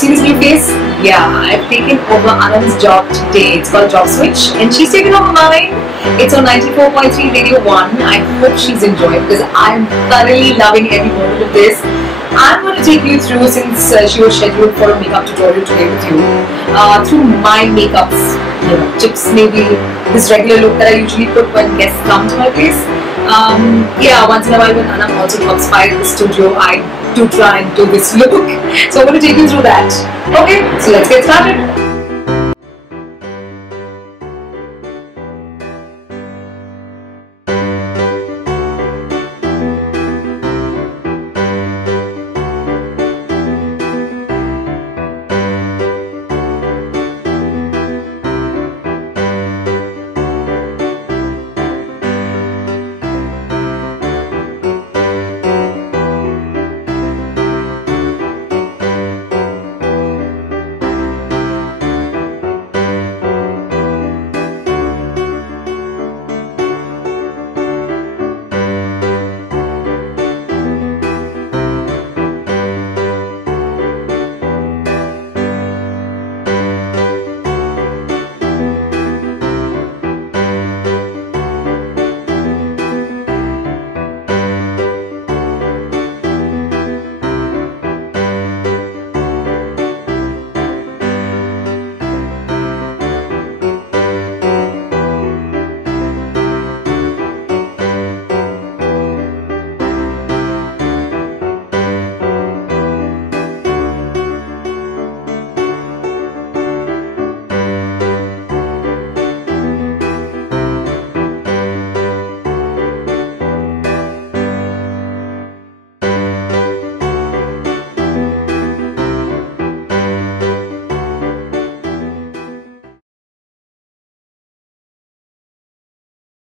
see this new face? Yeah, I've taken over Anand's job today. It's called Job Switch, and she's taken over mine. It's on 94.3 Radio 1. I hope she's enjoying because I'm thoroughly loving every moment of this. I'm going to take you through, since she was scheduled for a makeup tutorial today with you, through my makeups, tips, maybe this regular look that I usually put when guests come to my place. Yeah, once in a while when Anand also drops by in the studio, I do try and do this look. So I'm going to take you through that. Okay, so let's get started.